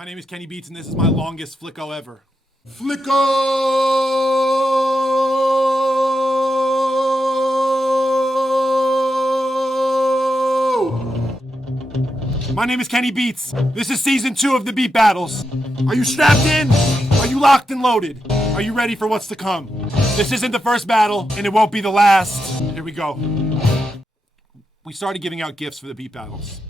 My name is Kenny Beats, and this is my longest fliko ever. Fliko! My name is Kenny Beats. This is season 2 of the beat battles. Are you strapped in? Are you locked and loaded? Are you ready for what's to come? This isn't the first battle, and it won't be the last. Here we go. We started giving out gifts for the beat battles.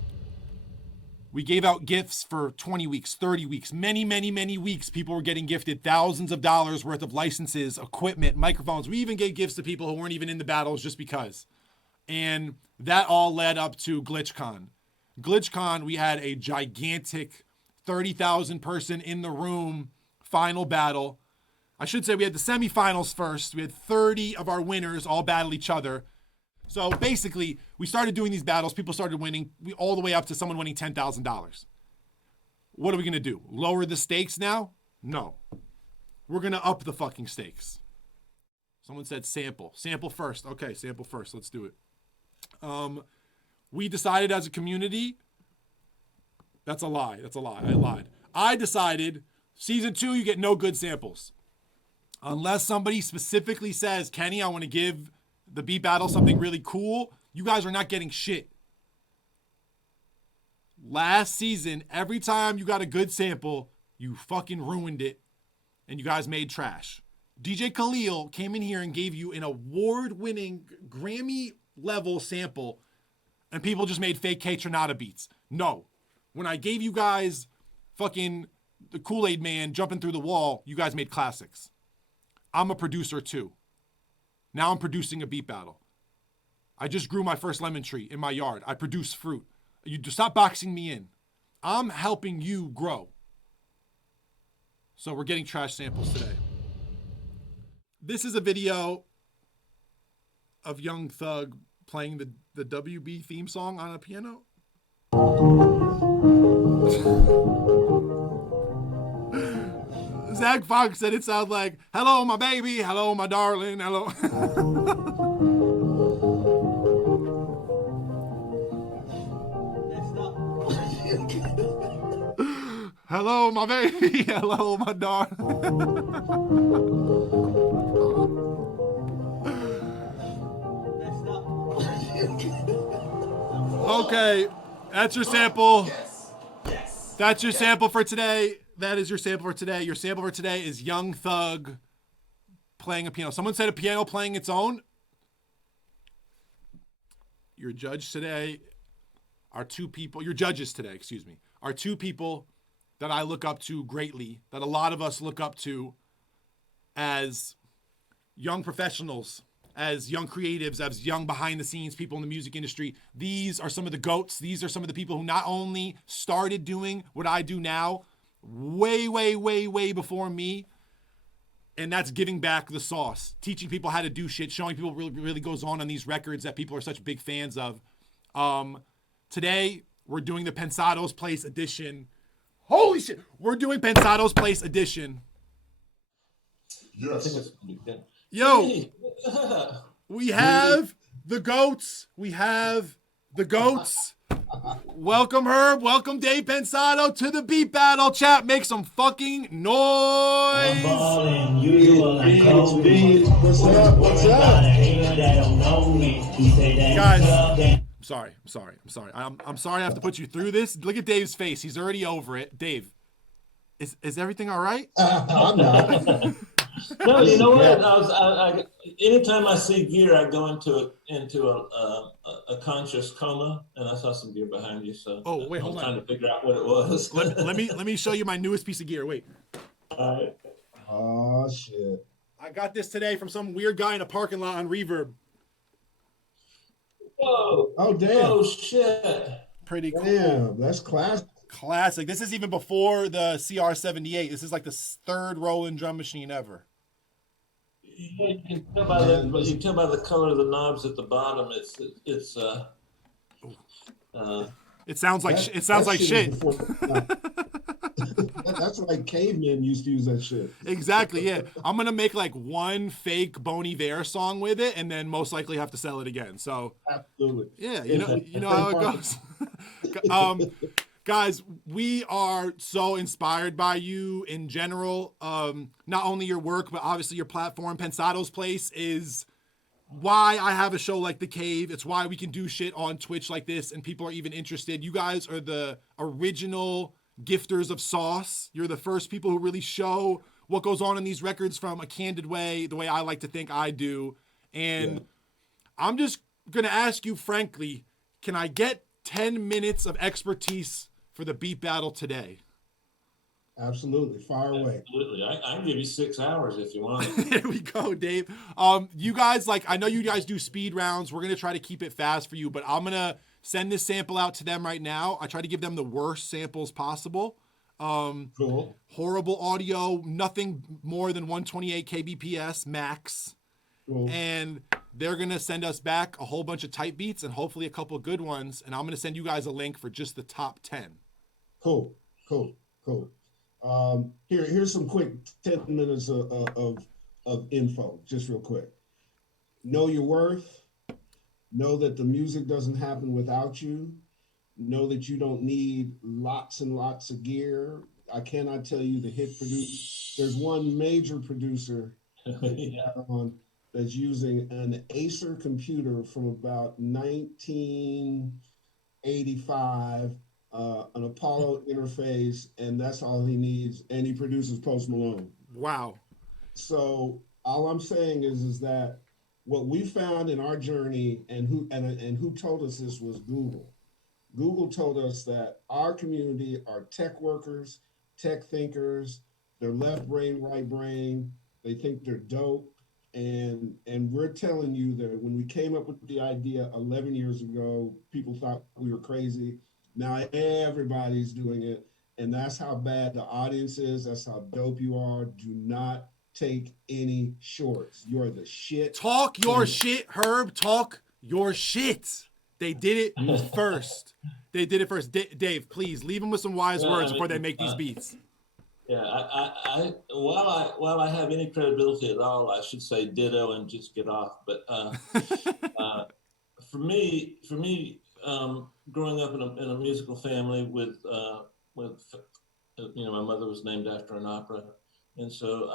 We gave out gifts for 20 weeks, 30 weeks, many weeks. People were getting gifted thousands of dollars worth of licenses, equipment, microphones. We even gave gifts to people who weren't even in the battles just because. And that all led up to GlitchCon. GlitchCon, we had a gigantic 30,000 person in the room final battle. I should say we had the semifinals first. We had 30 of our winners all battle each other. So basically, we started doing these battles. People started winning all the way up to someone winning $10,000. What are we going to do? Lower the stakes now? No. We're going to up the fucking stakes. Someone said sample. Sample first. Okay, sample first. Let's do it. We decided as a community. That's a lie. That's a lie. I lied. I decided season 2, you get no good samples. Unless somebody specifically says, Kenny, I want to give the beat battle something really cool, you guys are not getting shit. Last season, every time you got a good sample, you fucking ruined it and you guys made trash. DJ Khalil came in here and gave you an award-winning Grammy level sample and people just made fake K Tronada beats. No. When I gave you guys fucking the Kool-Aid Man jumping through the wall, you guys made classics. I'm a producer too. Now I'm producing a beat battle. I just grew my first lemon tree in my yard. I produce fruit. You just stop boxing me in. I'm helping you grow. So we're getting trash samples today. This is a video of Young Thug playing the WB theme song on a piano. Zack Fox said it sounds like, hello, my baby. Hello, my darling. Hello. Hello, my baby. Hello, my darling. Okay, that's your sample. That's your sample for today. That is your sample for today. Your sample for today is Young Thug playing a piano. Someone said a piano playing its own. Your judge today are two people, your judges today, excuse me, are two people that I look up to greatly, that a lot of us look up to as young professionals, as young creatives, as young behind the scenes people in the music industry. These are some of the GOATs. These are some of the people who not only started doing what I do now, way before me, and that's giving back the sauce, teaching people how to do shit, showing people what really goes on these records that people are such big fans of. Today we're doing the Pensado's Place edition. Holy shit, we're doing Pensado's Place edition. Yes. Yo, we have the GOATs. We have the GOATs. Welcome Herb, welcome Dave Pensado to the beat battle. Chat, make some fucking noise. What's up? What's up? Guys, I'm sorry. I'm sorry I have to put you through this. Look at Dave's face. He's already over it. Dave, is everything all right? I'm not. No, you know what? Anytime I see gear, I go into a conscious coma, and I saw some gear behind you. So wait, hold on. Trying to figure out what it was. let me show you my newest piece of gear. Wait. All right. Oh shit! I got this today from some weird guy in a parking lot on Reverb. Whoa! Oh damn! Oh shit! Pretty cool. Damn, that's classic. Classic. This is even before the CR78. This is like the third Roland drum machine ever. Yeah, you can tell by the color of the knobs at the bottom. It sounds like shit. That's like cavemen used to use that shit. Exactly. Yeah, I'm gonna make like one fake Bon Iver song with it, and then most likely have to sell it again. So absolutely. Yeah, you know how it goes. Guys, we are so inspired by you in general. Not only your work, but obviously your platform. Pensado's Place is why I have a show like The Cave. It's why we can do shit on Twitch like this and people are even interested. You guys are the original gifters of sauce. You're the first people who really show what goes on in these records from a candid way, the way I like to think I do. And I'm just going to ask you frankly, can I get 10 minutes of expertise for the beat battle today? Absolutely. Fire away. Absolutely. I can give you 6 hours if you want. There we go, Dave. You guys, like, I know you guys do speed rounds. We're going to try to keep it fast for you, but I'm going to send this sample out to them right now. I try to give them the worst samples possible. Cool. Horrible audio, nothing more than 128 kbps max. Cool. And they're going to send us back a whole bunch of type beats and hopefully a couple of good ones. And I'm going to send you guys a link for just the top 10. Cool. Here's some quick 10 minutes of info, just real quick. Know your worth. Know that the music doesn't happen without you. Know that you don't need lots and lots of gear. I cannot tell you the hit producer. There's one major producer that's using an Acer computer from about 1985, an Apollo interface, and that's all he needs. And he produces Post Malone. Wow. So all I'm saying is that what we found in our journey, and who told us this was Google. Google told us that our community are tech workers, tech thinkers. They're left brain, right brain. They think they're dope. And we're telling you that when we came up with the idea 11 years ago, people thought we were crazy. Now everybody's doing it. And that's how bad the audience is. That's how dope you are. Do not take any shorts. You're the shit. Talk your shit, Herb. Talk your shit. They did it first. They did it first. Dave, please leave them with some wise words before they make these beats. Yeah, while I have any credibility at all, I should say ditto and just get off. But for me, growing up in a musical family with my mother was named after an opera, and so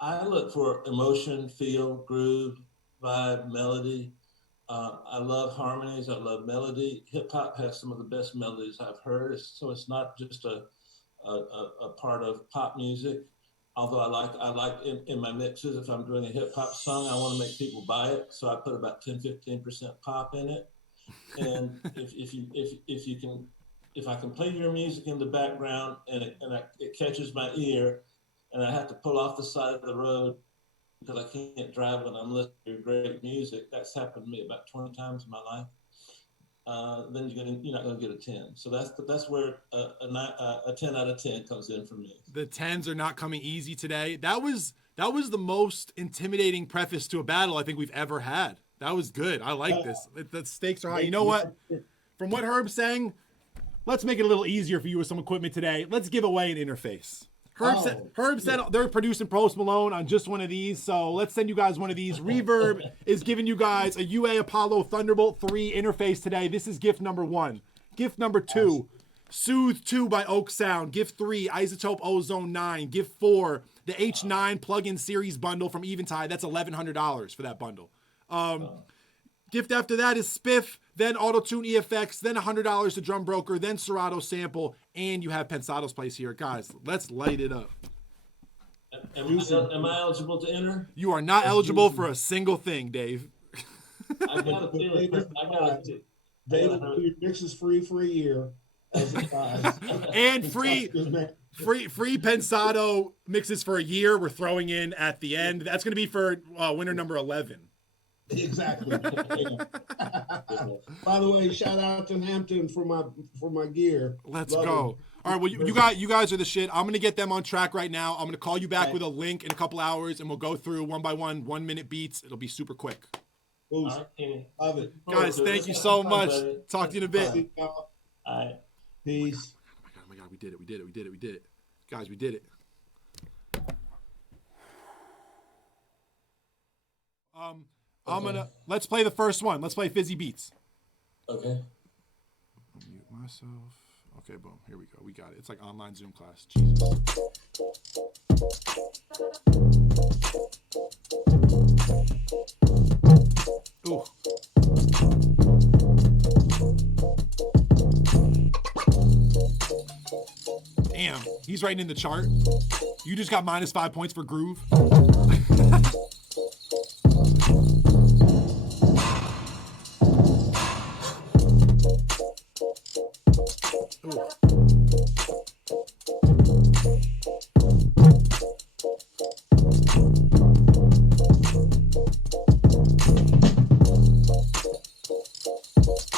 I look for emotion, feel, groove, vibe, melody. I love harmonies. I love melody. Hip hop has some of the best melodies I've heard. So it's not just a part of pop music. Although I like in my mixes, if I'm doing a hip hop song, I want to make people buy it. So I put about 10-15% pop in it. And if I can play your music in the background and it catches my ear, and I have to pull off the side of the road because I can't drive when I'm listening to great music. That's happened to me about 20 times in my life. Then you're not going to get a 10. So that's where a 10 out of 10 comes in for me. The 10s are not coming easy today. That was the most intimidating preface to a battle I think we've ever had. That was good. I like this. The stakes are high. You know what? From what Herb's saying, let's make it a little easier for you with some equipment today. Let's give away an interface. Herb said they're producing Post Malone on just one of these, so let's send you guys one of these. Reverb is giving you guys a UA Apollo Thunderbolt 3 interface today. This is gift number 1. Gift number 2, Soothe 2 by Oak Sound. Gift 3, Isotope Ozone 9. Gift 4, the H9 plug-in series bundle from Eventide. That's $1,100 for that bundle. Gift after that is Spiff, then Auto-Tune EFX, then $100 to Drum Broker, then Serato Sample, and you have Pensado's Place here. Guys, let's light it up. Am I eligible to enter? You are not eligible for a single thing, Dave. I got a feeling. David, your mix is free for a year. And free Pensado mixes for a year. We're throwing in at the end. That's going to be for winner number 11. Exactly. By the way, shout out to Hampton for my gear. Let's go. All right, well, you guys are the shit. I'm gonna get them on track right now. I'm gonna call you back with a link in a couple hours, and we'll go through one by one, 1 minute beats. It'll be super quick. Love it, guys. Thank you so much. Talk to you in a bit. All right. Peace. Oh my god, we did it, guys. We did it. Let's play the first one. Let's play Fizzy Beats. Okay. myself. Okay, boom. Here we go. We got it. It's like online Zoom class. Jesus. Ooh. Damn, he's writing in the chart. You just got -5 points for groove. Ooh.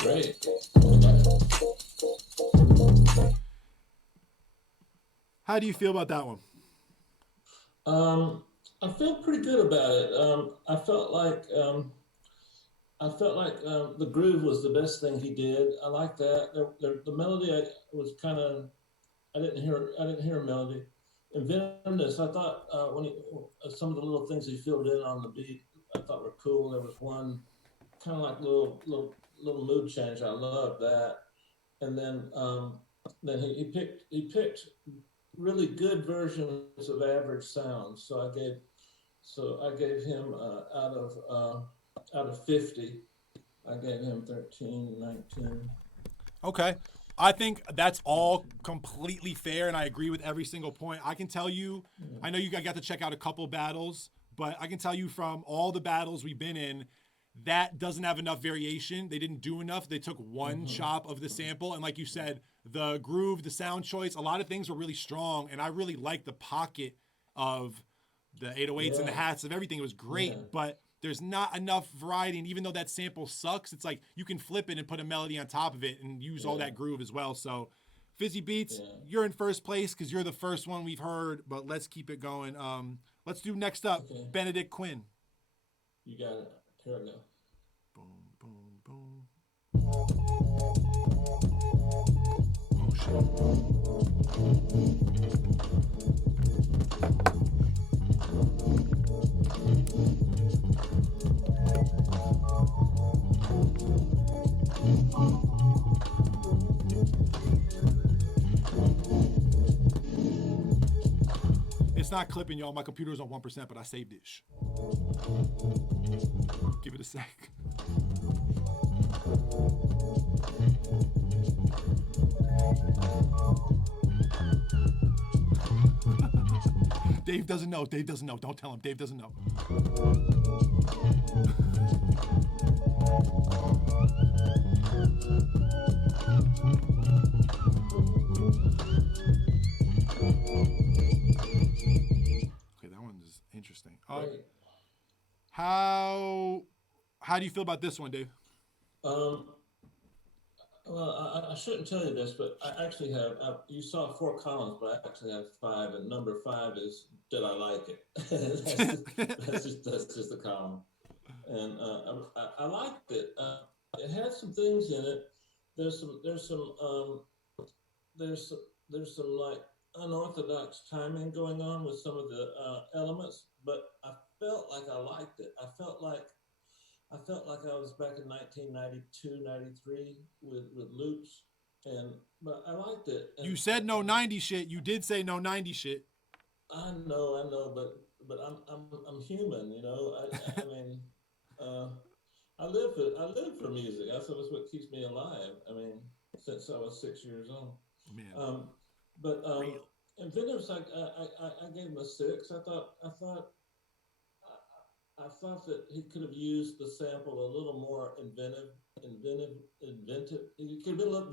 Great. How do you feel about that one? I feel pretty good about it. I felt like the groove was the best thing he did. I like that. The melody was kind of, I didn't hear a melody. Inventiveness, I thought some of the little things he filled in on the beat, I thought were cool. There was one kind of like little mood change. I loved that. And then he picked really good versions of average sounds. So I gave him out of 50, I gave him 13, 19. Okay. I think that's all completely fair, and I agree with every single point. I can tell you, I know you guys got to check out a couple battles, but I can tell you from all the battles we've been in, that doesn't have enough variation. They didn't do enough. They took one chop of the sample, and like you said, the groove, the sound choice, a lot of things were really strong, and I really liked the pocket of the 808s and the hats of everything. It was great, but there's not enough variety, and even though that sample sucks, it's like you can flip it and put a melody on top of it and use all that groove as well. So Fizzy Beats, you're in first place because you're the first one we've heard, but let's keep it going. Let's do next up, Benedict Quinn. You got it. Here we go. Boom, boom, boom. Oh, shit. It's not clipping, y'all. My computer's on 1%, but I saved it. Shh. Give it a sec. Dave doesn't know. Dave doesn't know. Don't tell him. Dave doesn't know. Okay, that one's interesting. How do you feel about this one, Dave? Well, I shouldn't tell you this, but I actually have, you saw 4 columns, but I actually have 5, and number 5 is, did I like it? that's just the column. And I liked it. It had some things in it. There's some like unorthodox timing going on with some of the elements, but I felt like I liked it. I felt like I was back in 1992, 93 with loops, but I liked it. And you said no 90 shit. You did say no 90 shit. I know, but I'm human, you know. I mean, I live for music. That's what keeps me alive. I mean, since I was 6 years old. Man. Inventives, I gave him a 6. I thought that he could have used the sample a little more inventive. He could have been a little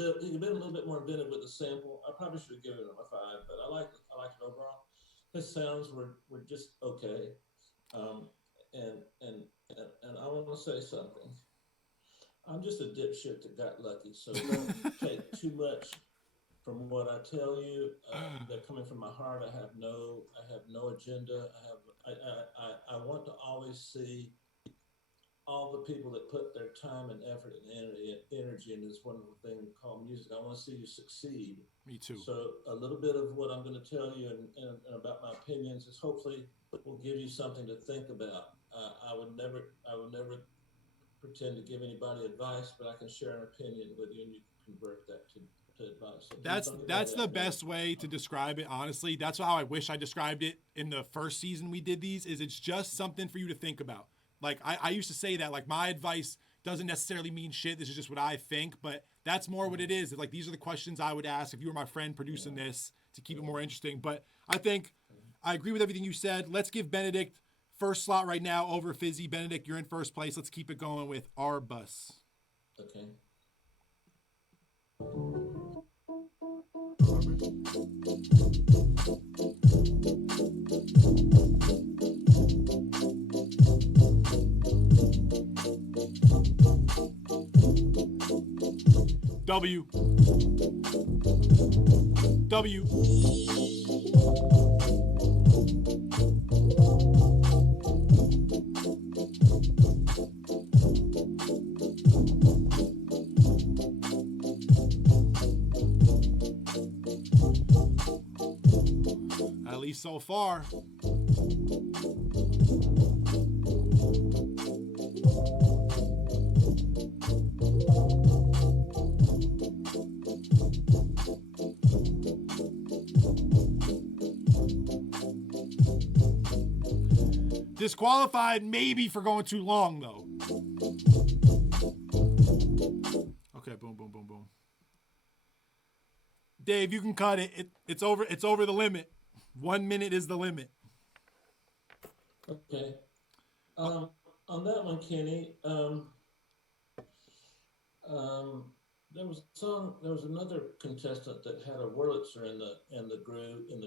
bit more inventive with the sample. I probably should have given him a 5, but I liked it overall. His sounds were just okay. And I want to say something. I'm just a dipshit that got lucky, so don't take too much from what I tell you. They're coming from my heart. I have no agenda. I want to always see all the people that put their time and effort and energy into this wonderful thing called music. I want to see you succeed. Me too. So a little bit of what I'm going to tell you and about my opinions is hopefully will give you something to think about. I would never pretend to give anybody advice, but I can share an opinion with you, and you can convert that to advice. So That's the best way to describe it, honestly. That's how I wish I described it in the first season we did these, is it's just something for you to think about. Like, I used to say that, like, my advice doesn't necessarily mean shit. This is just what I think, but that's more what it is. Like, these are the questions I would ask if you were my friend producing this to keep it more interesting. But I think I agree with everything you said. Let's give Benedict first slot right now over Fizzy. Benedict, you're in first place. Let's keep it going with Arbus. Okay. W. W. At least so far. Disqualified maybe for going too long, though. Okay, boom, boom, boom, boom. Dave, you can cut it. It's over the limit. 1 minute is the limit. Okay. On that one, Kenny, there was another contestant that had a Wurlitzer in the groove in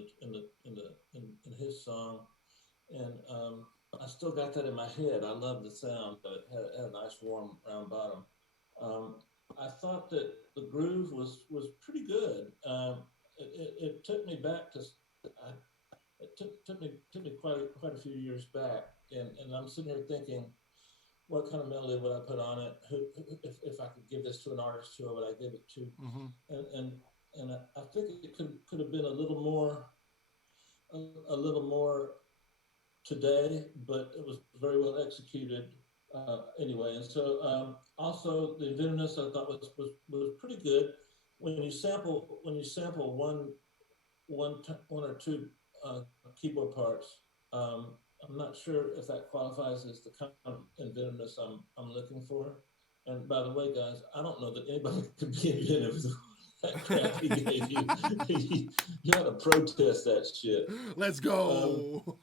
his song, and I still got that in my head. I love the sound, but it had a nice warm round bottom. I thought that the groove was pretty good. It took me back to it took me quite a few years back, and I'm sitting here thinking, what kind of melody would I put on it? If I could give this to an artist, who would I give it to? Mm-hmm. And I think it could have been a little more today, but it was very well executed anyway. And so also the inventiveness I thought was pretty good. When you sample one or two keyboard parts, I'm not sure if that qualifies as the kind of inventiveness I'm looking for. And by the way, guys, I don't know that anybody could be inventive with that crap he gave you. You ought to protest that shit. Let's go.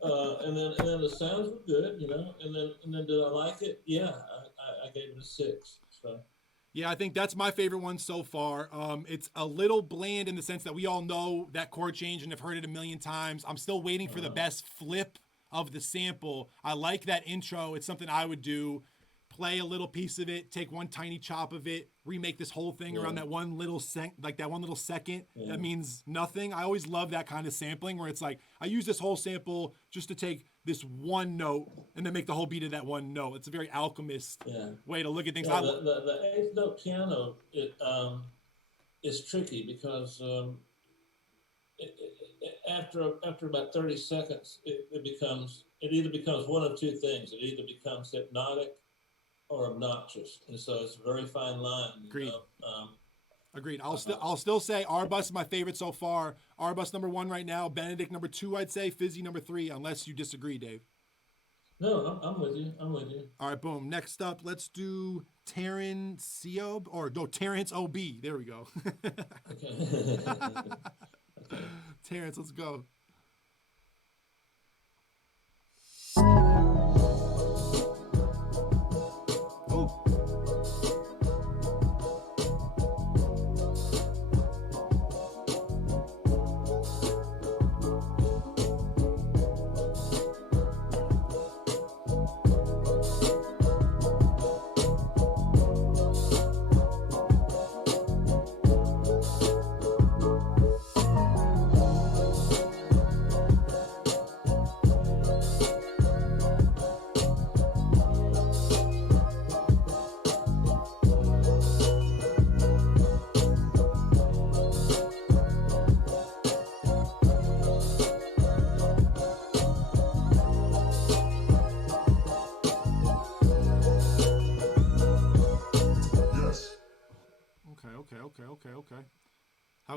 And then the sounds were good, you know. And then did I like it? Yeah, I gave it a 6. So. Yeah, I think that's my favorite one so far. It's a little bland in the sense that we all know that chord change and have heard it a million times. I'm still waiting for the best flip of the sample. I like that intro. It's something I would do. Play a little piece of it, take one tiny chop of it, remake this whole thing around that one little second that means nothing. I always love that kind of sampling where it's like, I use this whole sample just to take this one note and then make the whole beat of that one note. It's a very alchemist way to look at things. Yeah, the eighth note piano is tricky because after about 30 seconds, it either becomes one of two things. It either becomes hypnotic or obnoxious, and so it's a very fine line. Agreed. Agreed. I'll still say Arbus is my favorite so far. Arbus number 1 right now. Benedict number 2, I'd say. Fizzy number 3, unless you disagree, Dave. No, I'm with you. All right, boom. Next up, let's do terenceob terenceob. There we go. Okay. Terence, let's go.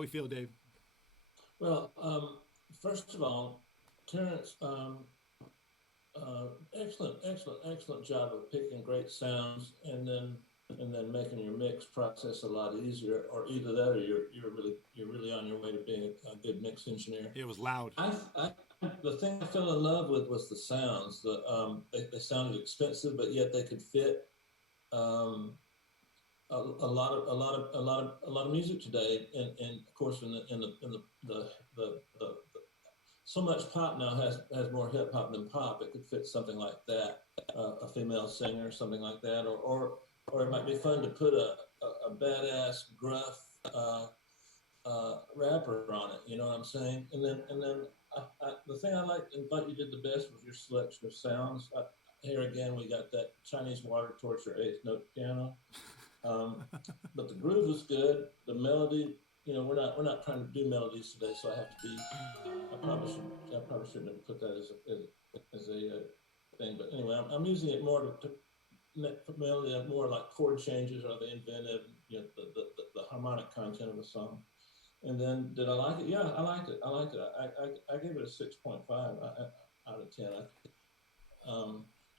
we feel, Dave? Well, first of all, Terrence, excellent job of picking great sounds and then making your mix process a lot easier. Or either that, or you're really on your way to being a good mix engineer. It was loud. The thing I fell in love with was the sounds. They sounded expensive, but yet they could fit a lot of music today. And of course, so much pop now has more hip hop than pop. It could fit something like that, a female singer, something like that, or it might be fun to put a badass gruff rapper on it. You know what I'm saying? And then the thing I liked and thought you did the best was your selection of sounds. Here again, we got that Chinese water torture eighth note piano, but the groove was good. The melody. We're not trying to do melodies today, so I have to be. I probably shouldn't have put that as a thing. But anyway, I'm using it more to melody, more like chord changes or the inventive, the harmonic content of the song. And then, did I like it? Yeah, I liked it. I gave it a 6.5 out of 10.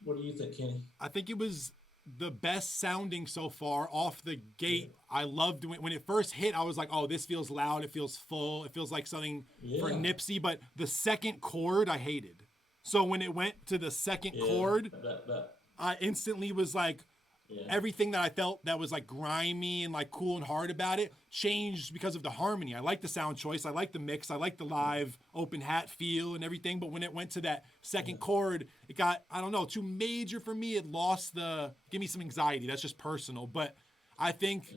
What do you think, Kenny? I think it was the best sounding so far off the gate. Yeah. I loved when it first hit. I was like, oh, this feels loud. It feels full. It feels like something for Nipsey. But the second chord I hated. So when it went to the second chord, I instantly was like, everything that I felt that was like grimy and like cool and hard about it changed because of the harmony. I like the sound choice. I like the mix. I like the live open hat feel and everything. But when it went to that second chord, it got, I don't know, too major for me. It lost give me some anxiety. That's just personal. But I think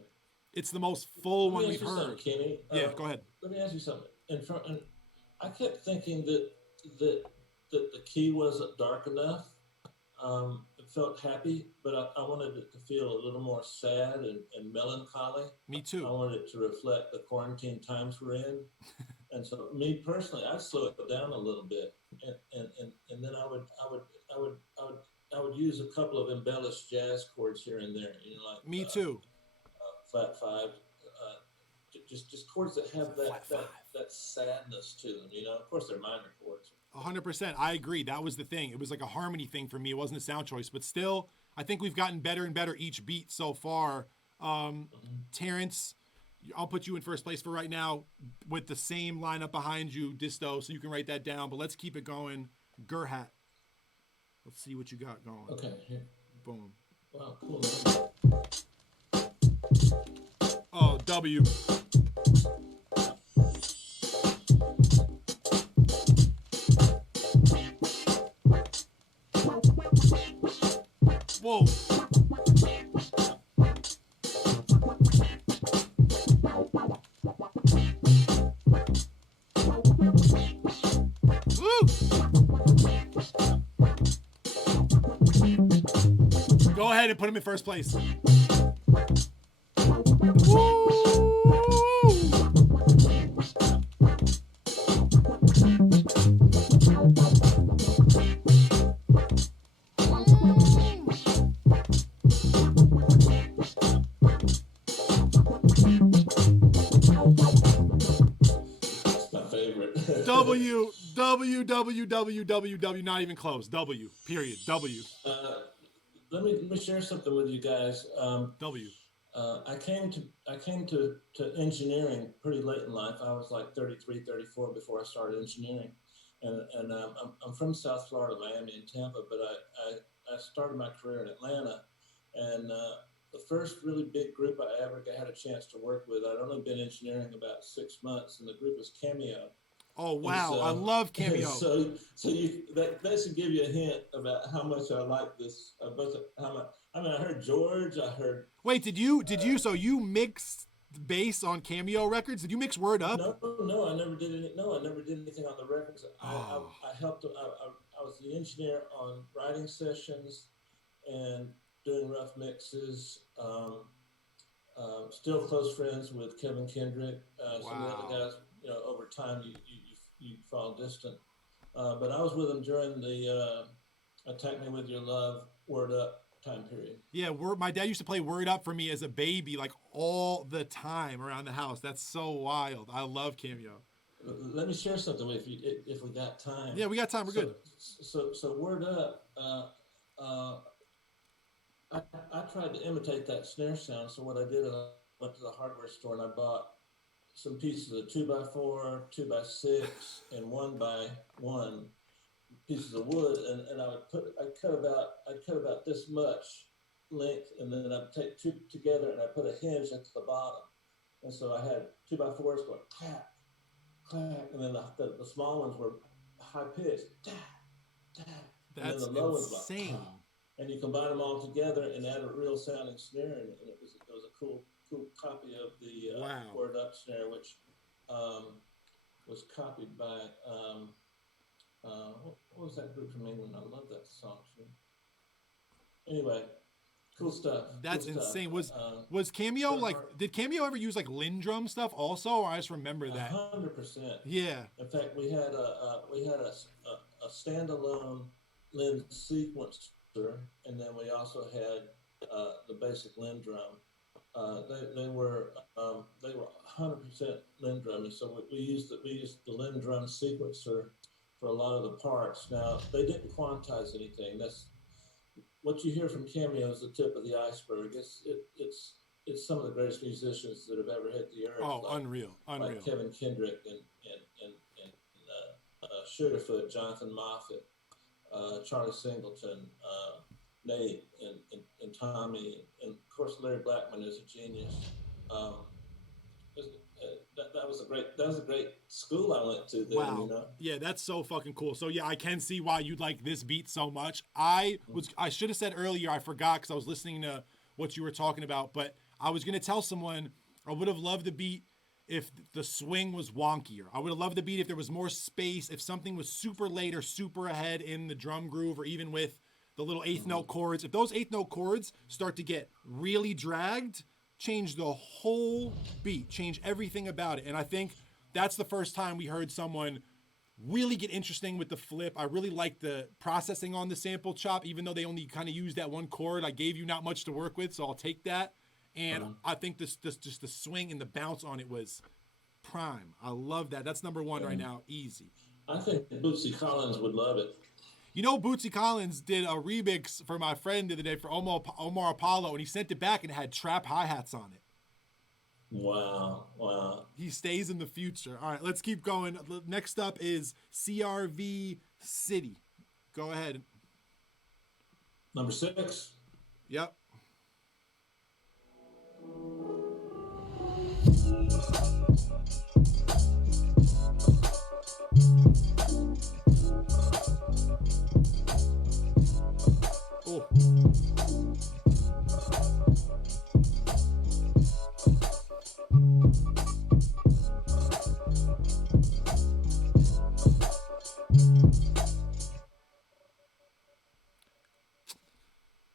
it's the most full one we've heard. Kenny. Yeah, go ahead. Let me ask you something. And I kept thinking that the key wasn't dark enough. It felt happy, but I wanted it to feel a little more sad and melancholy. Me too. I wanted it to reflect the quarantine times we're in. And so me personally, I'd slow it down a little bit. And then I would use a couple of embellished jazz chords here and there, like me too. Flat five, just chords that have that sadness to them, Of course they're minor chords. 100%. I agree. That was the thing. It was like a harmony thing for me. It wasn't a sound choice, but still, I think we've gotten better and better each beat so far. Terrence, I'll put you in first place for right now with the same lineup behind you, Disto, so you can write that down, but let's keep it going. Gerhat. Let's see what you got going. Okay. Here. Boom. Wow, cool. Oh, W. Whoa. Woo. Go ahead and put him in first place. Woo. W, not even close. W, period. W. Let me share something with you guys. W. I came to engineering pretty late in life. I was like 33, 34 before I started engineering. And I'm from South Florida, Miami and Tampa, but I started my career in Atlanta. And the first really big group I ever had a chance to work with, I'd only been engineering about 6 months, and the group was Cameo. Oh, wow. So, I love Cameo. So that should give you a hint about how much I like this. I heard George. I heard. Wait, did you? So you mixed bass on Cameo records? Did you mix Word Up? No, I never did any. No, I never did anything on the records. I helped. I was the engineer on writing sessions and doing rough mixes. Still close friends with Kevin Kendrick. Some of the other guys. Over time you fall distant. But I was with him during the Attack Me With Your Love, Word Up time period. Yeah, my dad used to play Word Up for me as a baby, like all the time around the house. That's so wild. I love Cameo. Let me share something with you if we got time. Yeah, we got time. We're good. So word up. I tried to imitate that snare sound. So what I did is I went to the hardware store and I bought some pieces of 2x4, 2x6, and 1x1 pieces of wood, and I'd cut about this much length, and then I'd take two together and I put a hinge at the bottom, and so I had 2x4s going clack, clack, and then the small ones were high pitched, tap, tap. That's and then the low insane. Ones like, and you combine them all together and add a real sounding snare, and it was a cool copy of the Word Up snare, which was copied by what was that group from England? I love that song. Anyway, cool stuff. That's cool insane. Stuff. Was Cameo like? Did Cameo ever use like Lindrum stuff also? Or I just remember that. 100%. Yeah. In fact, we had a standalone Lind sequencer, and then we also had the basic Lindrum. They were 100% Lindrum, and so we used the Lindrum sequencer for a lot of the parts. Now they didn't quantize anything. That's what you hear from Cameo is the tip of the iceberg. It's some of the greatest musicians that have ever hit the earth. Oh, like, unreal. Like Kevin Kendrick and Sugarfoot, Jonathan Moffett, Charlie Singleton, Nate and Tommy, and of course Larry Blackman is a genius. That was a great school I went to. Then, wow. You know? Yeah, that's so fucking cool. So yeah, I can see why you'd like this beat so much. I should have said earlier, I forgot because I was listening to what you were talking about, but I was gonna tell someone I would have loved the beat if the swing was wonkier. I would have loved the beat if there was more space, if something was super late or super ahead in the drum groove, or even with the little eighth note chords. If those eighth note chords start to get really dragged, change the whole beat, change everything about it. And I think that's the first time we heard someone really get interesting with the flip. I really like the processing on the sample chop, even though they only kind of used that one chord. I gave you not much to work with, so I'll take that. And I think this just the swing and the bounce on it was prime. I love that. That's number one right now, easy. I think Bootsy Collins would love it. You know, Bootsy Collins did a remix for my friend the other day for Omar Apollo, and he sent it back and it had trap hi-hats on it. Wow. He stays in the future. All right, let's keep going. Next up is CRV City. Go ahead. Number 6. Yep. Oh.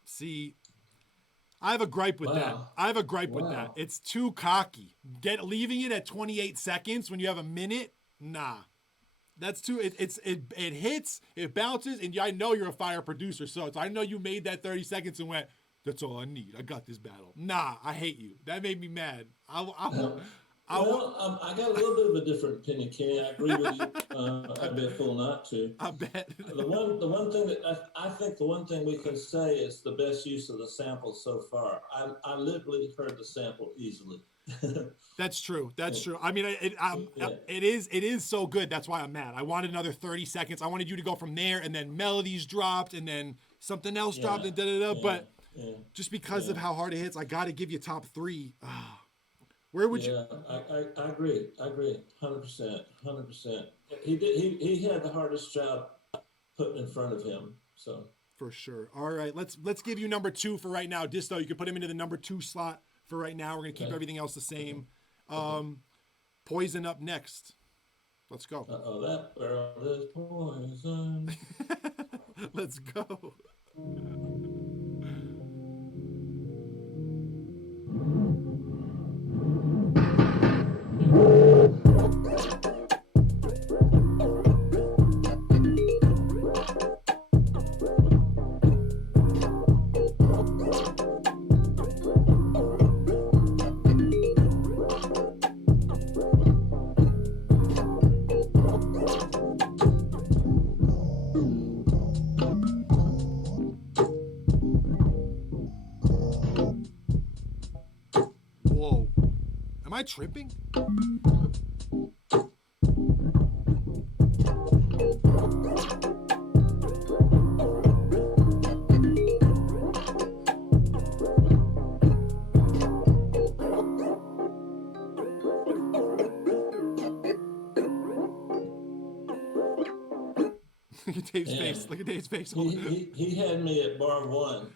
See, I have a gripe with that. I have a gripe with that. It's too cocky. Leaving it at 28 seconds when you have a minute? Nah. That's too. It hits, it bounces, and I know you're a fire producer, so I know you made that 30 seconds and went, that's all I need. I got this battle. Nah, I hate you. That made me mad. I got a little bit of a different opinion, Kenny. I agree with you. I'd be a fool not to. I bet. The one thing that I think the one thing we can say is the best use of the sample so far. I literally heard the sample easily. That's true. That's true. I mean, it is so good. That's why I'm mad. I wanted another 30 seconds. I wanted you to go from there, and then melodies dropped, and then something else dropped, and da-da-da. But just because of how hard it hits, I got to give you top 3. Where would you? I agree. 100%. He had the hardest job put in front of him. So for sure. All right, let's give you number 2 for right now. Disto, you can put him into the number 2 slot for right now. We're gonna keep everything else the same. Poison up next. Let's go. That barrel is poison. Let's go. tripping? Look at Dave's face. Look at Dave's face. He had me at bar one.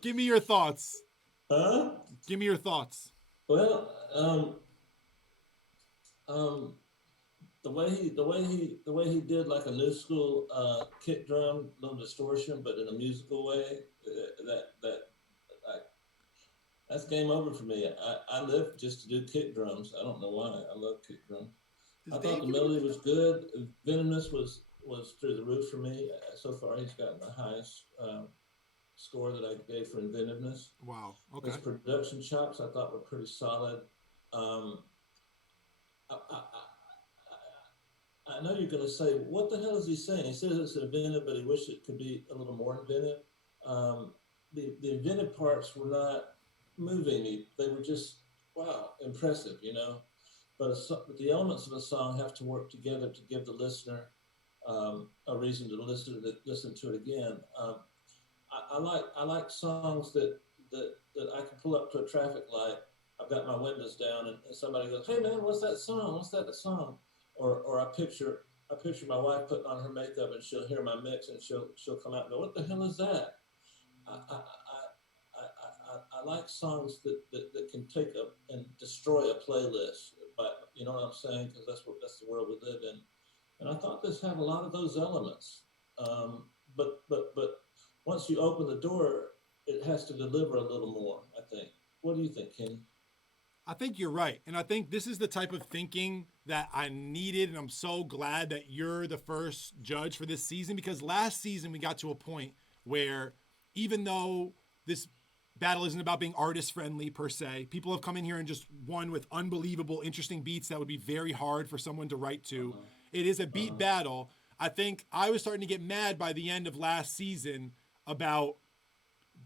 Give me your thoughts. Huh? Give me your thoughts. Well, the way he did like a new school kick drum, little distortion, but in a musical way, that's game over for me. I live just to do kick drums. I don't know why. I love kick drums. I thought the melody was good. Venomous was through the roof for me. So far, he's gotten the highest score that I gave for inventiveness. Wow. Okay. His production chops I thought were pretty solid. I know you're going to say, what the hell is he saying? He says it's inventive, but he wished it could be a little more inventive. The inventive parts were not moving me. They were just, wow, impressive, you know. But the elements of a song have to work together to give the listener a reason to listen to it again. I like songs that I can pull up to a traffic light. I've got my windows down, and somebody goes, "Hey man, what's that song? What's that song?" Or I picture my wife putting on her makeup, and she'll hear my mix, and she'll come out and go, "What the hell is that?" I like songs that can take and destroy a playlist, but you know what I'm saying? Because that's the world we live in. And I thought this had a lot of those elements. But once you open the door, it has to deliver a little more, I think. What do you think, Kenny? I think you're right. And I think this is the type of thinking that I needed. And I'm so glad that you're the first judge for this season, because last season we got to a point where even though this battle isn't about being artist friendly per se, people have come in here and just won with unbelievable, interesting beats that would be very hard for someone to write to. It is a beat battle. I think I was starting to get mad by the end of last season about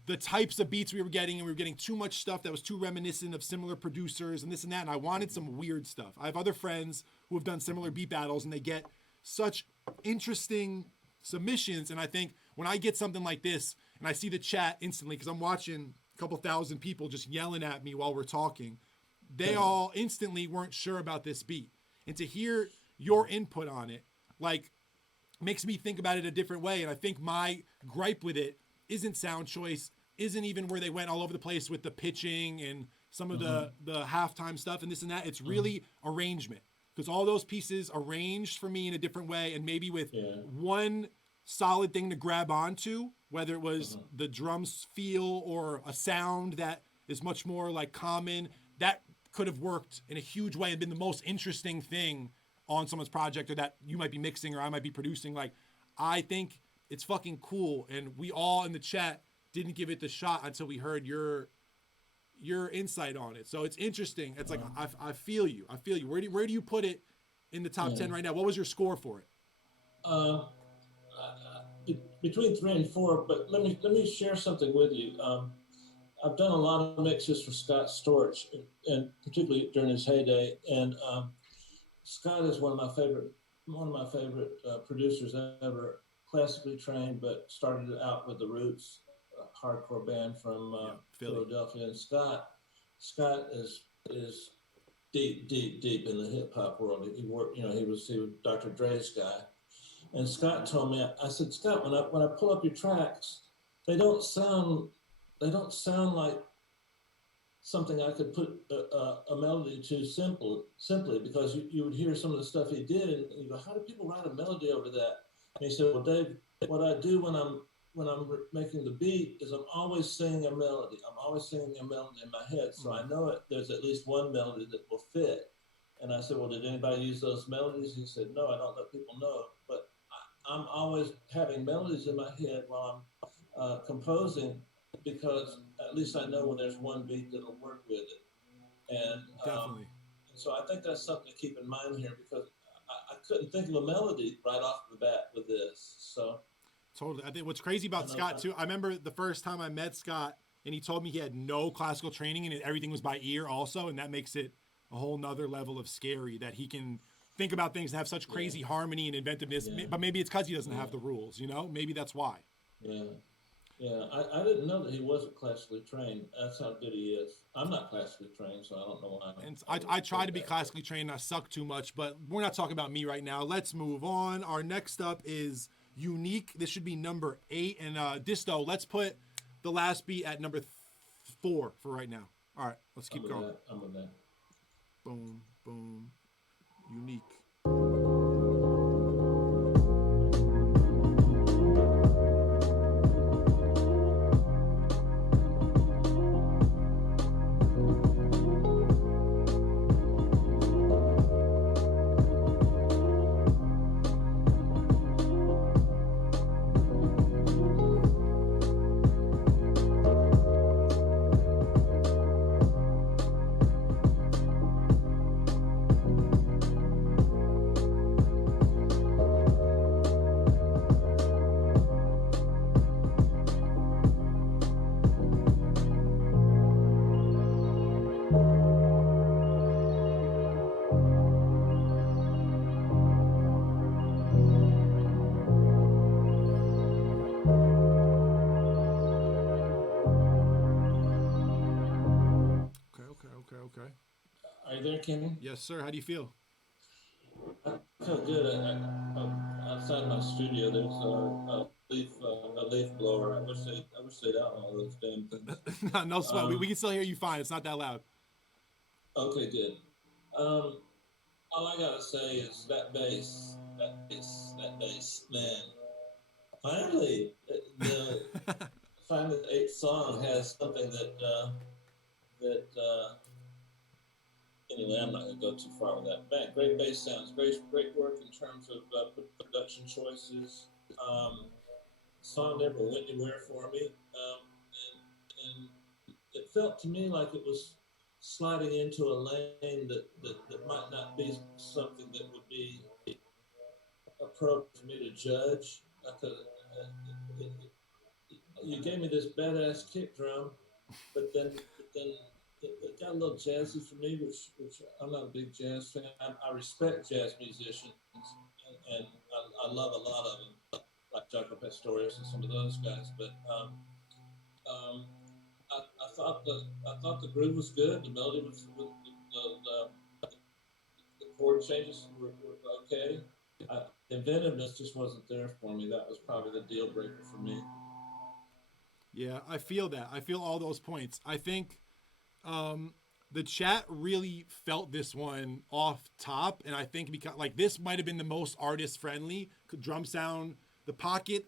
the types of beats we were getting, and we were getting too much stuff that was too reminiscent of similar producers and this and that, and I wanted some weird stuff. I have other friends who have done similar beat battles, and they get such interesting submissions, and I think when I get something like this, and I see the chat instantly, because I'm watching a couple thousand people just yelling at me while we're talking, they all instantly weren't sure about this beat. And to hear your input on it, like, makes me think about it a different way, and I think my gripe with it isn't sound choice, isn't even where they went all over the place with the pitching and some of the halftime stuff and this and that. It's really arrangement, because all those pieces arranged for me in a different way, and maybe with one solid thing to grab onto, whether it was the drums feel or a sound that is much more like common, that could have worked in a huge way and been the most interesting thing on someone's project, or that you might be mixing or I might be producing. Like, I think it's fucking cool, and we all in the chat didn't give it the shot until we heard your insight on it. So it's interesting. It's like, I feel you. Where do you put it in the top 10 right now? What was your score for it? Between 3 and 4, but let me share something with you. I've done a lot of mixes for Scott Storch, and particularly during his heyday. And Scott is one of my favorite producers ever. Classically trained, but started out with the Roots, a hardcore band from Philadelphia. And Scott is deep in the hip hop world. He worked, he was Dr. Dre's guy. And Scott told me, I said, Scott, when I pull up your tracks, they don't sound like something I could put a melody to simply, because you would hear some of the stuff he did, and you go, how do people write a melody over that? And he said, well, Dave, what I do when I'm making the beat is I'm always singing a melody. I'm always singing a melody in my head, so I know there's at least one melody that will fit. And I said, well, did anybody use those melodies? He said, no, I don't let people know. But I'm always having melodies in my head while I'm composing, because at least I know when there's one beat that'll work with it. And definitely. So I think that's something to keep in mind here, because I couldn't think of a melody right off the bat with this. So totally. I think what's crazy about Scott too, I remember the first time I met Scott, and he told me he had no classical training and everything was by ear also, and that makes it a whole nother level of scary that he can think about things and have such crazy harmony and inventiveness. But maybe it's because he doesn't have the rules, you know? Maybe that's why. Yeah. Yeah, I didn't know that he wasn't classically trained. That's how good he is. I'm not classically trained, so I don't know why. And I try to be classically trained. I suck too much, but we're not talking about me right now. Let's move on. Our next up is Unique. This should be number 8. And Disto, let's put the last beat at number 4 for right now. All right, let's keep going. I'm with that. Boom, boom. Unique. Okay. Are you there, Kenny? Yes, sir. How do you feel? I feel good. Outside my studio, there's a leaf blower. I wish they'd out all those damn things. No sweat. We can still hear you fine. It's not that loud. Okay, good. All I gotta say is that bass, man. Finally, the 8th song has something that anyway, I'm not going to go too far with that. Man, great bass sounds, great work in terms of production choices. Song never went anywhere for me, and it felt to me like it was sliding into a lane that might not be something that would be appropriate for me to judge. You gave me this badass kick drum, but then it got a little jazzy for me, which I'm not a big jazz fan. I respect jazz musicians, and I love a lot of them, like Jaco Pastorius and some of those guys. But I thought the groove was good. The melody was the chord changes were okay. The inventiveness just wasn't there for me. That was probably the deal breaker for me. Yeah, I feel that. I feel all those points. I think the chat really felt this one off top, and I think because like this might have been the most artist friendly drum sound. The pocket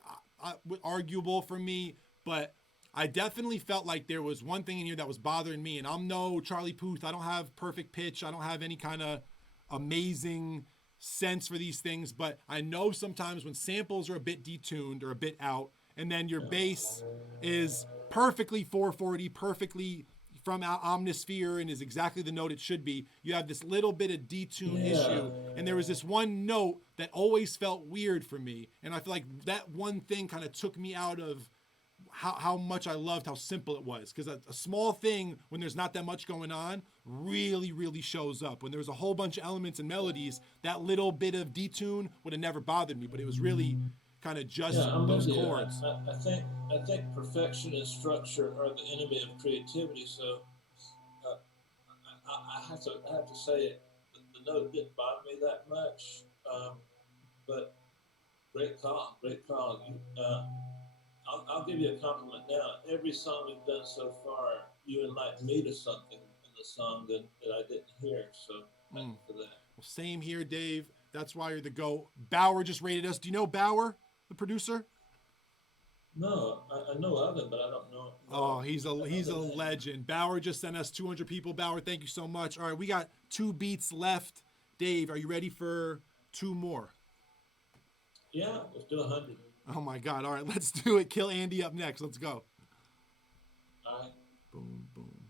arguable for me, but I definitely felt like there was one thing in here that was bothering me, and I'm no Charlie Puth. I don't have perfect pitch. I don't have any kind of amazing sense for these things, but I know sometimes when samples are a bit detuned or a bit out, and then your bass is perfectly 440, perfectly from omnisphere and is exactly the note it should be, you have this little bit of detune issue. And there was this one note that always felt weird for me. And I feel like that one thing kind of took me out of how much I loved how simple it was. Because a small thing, when there's not that much going on, really, really shows up. When there's a whole bunch of elements and melodies, that little bit of detune would have never bothered me, but it was really kind of just those chords. I think perfection and structure are the enemy of creativity. So I have to say it. The note didn't bother me that much, but great call. I'll give you a compliment now. Every song we've done so far, you enlightened me to something in the song that I didn't hear. So thank you for that. Well, same here, Dave. That's why you're the GOAT. Bauer just rated us. Do you know Bauer, the producer? No, I know of him, but I don't know. Oh, he's a legend. Bauer just sent us 200 people. Bauer, thank you so much. All right, we got 2 beats left. Dave, are you ready for 2 more? Yeah, let's do 100. Oh my God! All right, let's do it. Kill Andy up next. Let's go. All right. Boom, boom.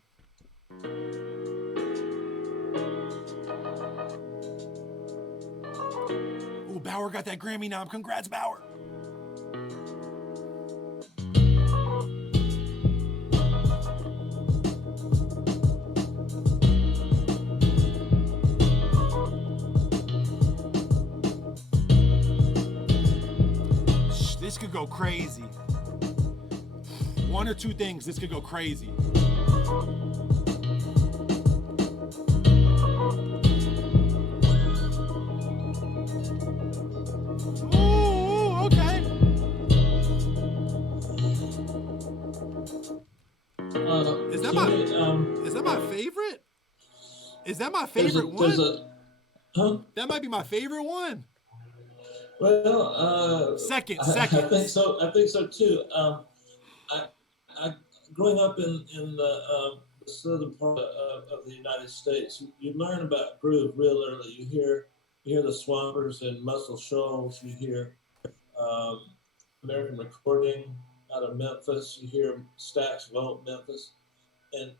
Ooh, Bauer got that Grammy nom. Congrats, Bauer. This could go crazy. One or two things, this could go crazy. Ooh, okay. Is that my favorite? Is that my favorite one? That might be my favorite one. Well, second. I think so. I think so too. I growing up in the southern part of the United States, you learn about groove real early. You hear the Swampers and Muscle Shoals. You hear American Recording out of Memphis. You hear Stax Vote Memphis, and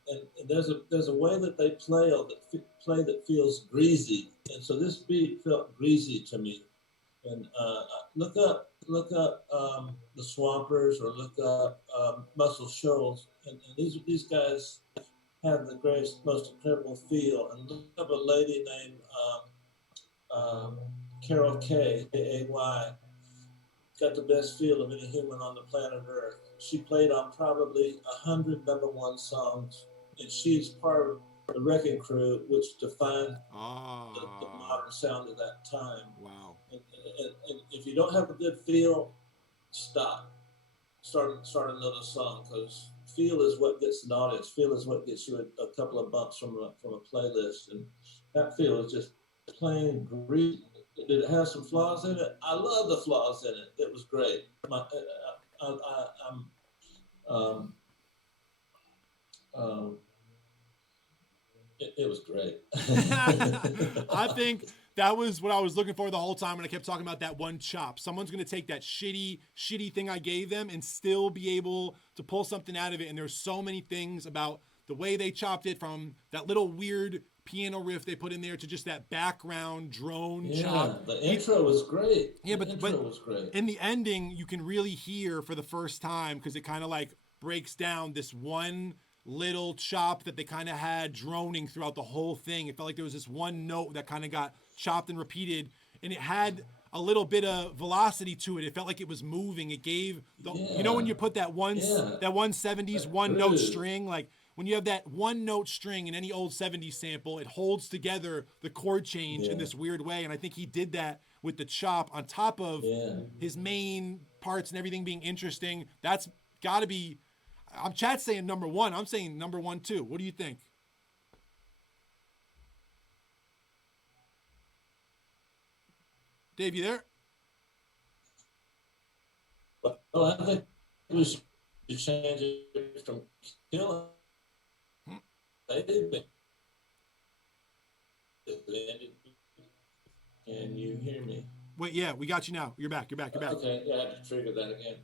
there's a way that they play that feels greasy, and so this beat felt greasy to me. And look up the Swampers or look up Muscle Shoals, and these guys have the greatest, most incredible feel. And look up a lady named Carol K.A.Y. Got the best feel of any human on the planet Earth. She played on probably 100 #1 songs, and she's part of the wrecking crew, which defined the modern sound of that time. Wow. And if you don't have a good feel, stop. Start another song, because feel is what gets an audience. Feel is what gets you a couple of bumps from a playlist, and that feel is just plain great. Did it have some flaws in it? I love the flaws in it. It was great. It was great. I think that was what I was looking for the whole time when I kept talking about that one chop. Someone's going to take that shitty thing I gave them and still be able to pull something out of it. And there's so many things about the way they chopped it, from that little weird piano riff they put in there to just that background drone chop. The intro was great. Yeah, the intro was great. In the ending, you can really hear for the first time, because it kind of like breaks down this one little chop that they kind of had droning throughout the whole thing. It felt like there was this one note that kind of got chopped and repeated, and it had a little bit of velocity to it. It felt like it was moving. It gave the, you know, when you put that 170s one note string, like when you have that one note string in any old 70s sample, it holds together the chord change in this weird way. And I think he did that with the chop on top of his main parts and everything being interesting. That's got to be, I'm chat saying #1. I'm saying #1 too. What do you think? Dave, you there? Well, I think we should change it from killing. Can you hear me? Wait, yeah, we got you now. You're back. Okay, yeah, I had to trigger that again.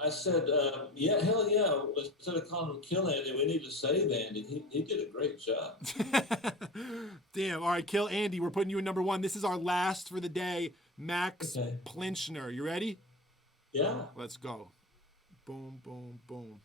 I said, yeah, hell yeah. Instead of calling him Kill Andy, we need to save Andy. He did a great job. Damn. All right, Kill Andy. We're putting you in #1. This is our last for the day. Max Pilchner. You ready? Yeah. Let's go. Boom, boom, boom.